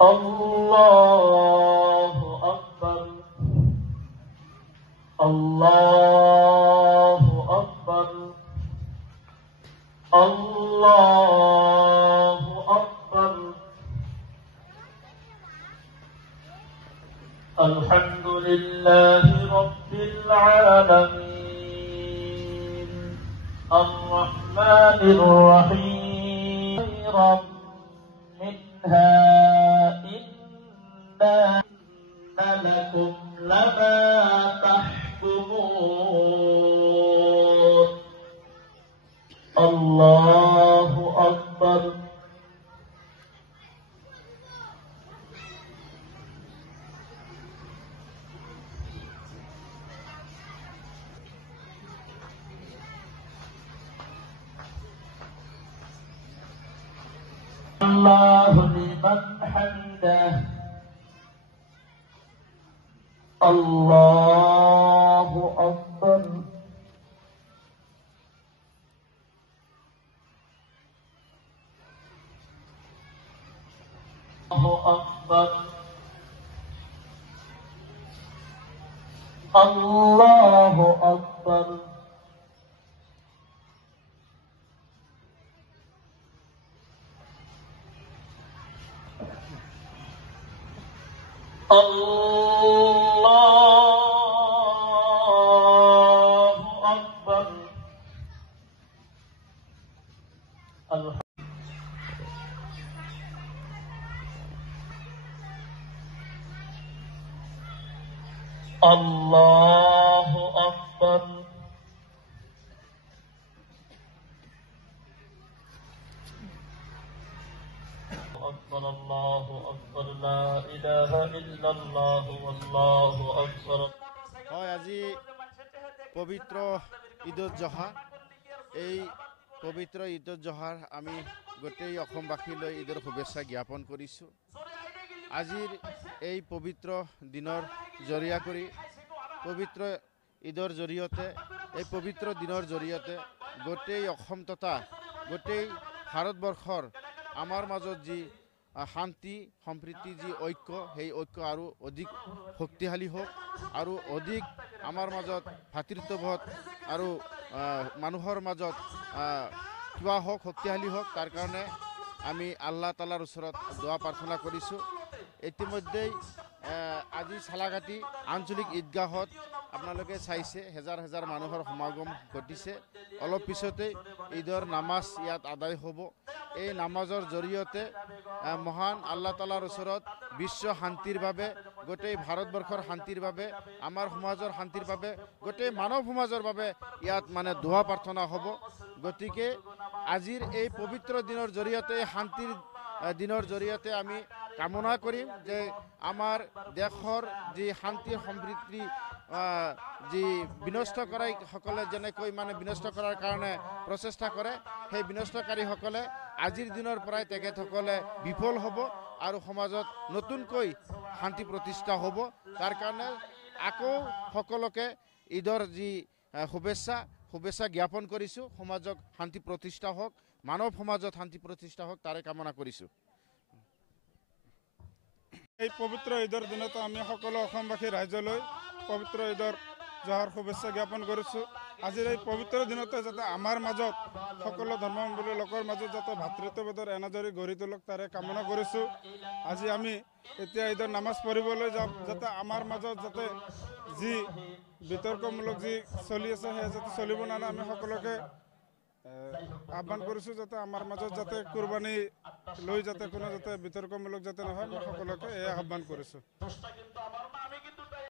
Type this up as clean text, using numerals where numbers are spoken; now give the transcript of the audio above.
الله أكبر الله أكبر الله أكبر الحمد لله رب العالمين الرحمن الرحيم خيرا منها إن لكم لما تحكمون الله أكبر الله لمن حمده الله أكبر الله أكبر الله أكبر الله أكبر الله أكبر أكبر الله أكبر لا إله إلا الله والله أكبر হয় আজি পবিত্র ঈদুল জোহা এই পবিত্র ঈদুল জোহাৰ আমি গোটেই অসমবাসীলৈ ঈদৰ শুভেচ্ছা জ্ঞাপন কৰিছোঁ আজিৰ এই পবিত্ৰ দিনৰ জৰিয়া কৰি পবিত্ৰ ঈদৰ জৰিয়তে এই পবিত্ৰ দিনৰ জৰিয়তে গোটেই অসম তথা গোটেই ভাৰতবৰ্ষৰ আমাৰ মাজত যি শান্তি সম্প্ৰীতি যি ঐক্য সেই ঐক্য আৰু অধিক শক্তিশালী হোক আৰু অধিক আমাৰ মাজত ভাতৃত্ববোধ আৰু মানুহৰ মাজত কিবা হোক শক্তিশালী হোক তাৰ কাৰণে আমি আল্লাহ তাআলাৰ ওচৰত দোৱা প্ৰাৰ্থনা কৰিছোঁ ইতিমধ্যেই আজি সালাঘাটি আঞ্চলিক ঈদগাহত আপোনালোকে চাইছে হেজাৰ হেজাৰ মানুহৰ সমাগম ঘটিছে অলপ পিছতে ঈদৰ নামাজ ইয়াত আদায় হ'ব এই নামাজৰ জৰিয়তে মহান আল্লাহ তাআলাৰ ওচৰত বিশ্ব শান্তিৰ বাবে গোটেই ভাৰতবৰ্ষৰ শান্তিৰ বাবে আমাৰ সমাজৰ শান্তিৰ বাবে গোটেই মানৱ সমাজৰ বাবে ইয়াত মানে দোৱা প্ৰাৰ্থনা হ'ব গতিকে আজিৰ এই পবিত্ৰ দিনৰ জৰিয়তে শান্তিৰ দিনৰ জৰিয়তে আমি কামনা কৰিম যে আমাৰ দেশৰ যি শান্তি সম্প্ৰীতি যি বিনষ্ট কৰাই সকলে যেনেকৈ মানে বিনষ্ট কৰাৰ কাৰণে প্ৰচেষ্টা কৰে সেই বিনষ্টকাৰীসকলে আজিৰ দিনৰ পৰাই তেখেতসকলে বিফল হ'ব আৰু সমাজত নতুনকৈ শান্তি প্ৰতিষ্ঠা হ'ব তাৰ কাৰণে আকৌ সকলোকে ঈদৰ যি শুভেচ্ছা জ্ঞাপন কৰিছোঁ সমাজক শান্তি প্ৰতিষ্ঠা হওক মানৱ সমাজত শান্তি প্ৰতিষ্ঠা হওক তাৰে কামনা কৰিছোঁ এই পবিত্ৰ ঈদৰ দিনত আমি সকলো অসমবাসী ৰাইজলৈ পবিত্ৰ ঈদৰ জোহাৰ শুভেচ্ছা জ্ঞাপন কৰিছোঁ আজিৰ এই পবিত্ৰ দিনতে যাতে আমাৰ মাজত সকলো ধৰ্মাৱলম্বী লোকৰ মাজত যাতে ভাতৃত্ববোধৰ এনাজৰী গঢ়ি তোলক তাৰে কামনা কৰিছোঁ আজি আমি এতিয়া ঈদৰ নামাজ পঢ়িবলৈ যাম যাতে আমাৰ মাজত যাতে যি বিতৰ্কমূলক যি চলি আছে সেয়া যাতে চলিব নালাগে আমি সকলোকে আহ্বান কৰিছোঁ যাতে আমাৰ মাজত যাতে কুৰবানী লৈ যাতে কোনো যাতে বিতৰ্কমূলক যাতে নহয় মই সকলোকে এই আহ্বান কৰিছোঁ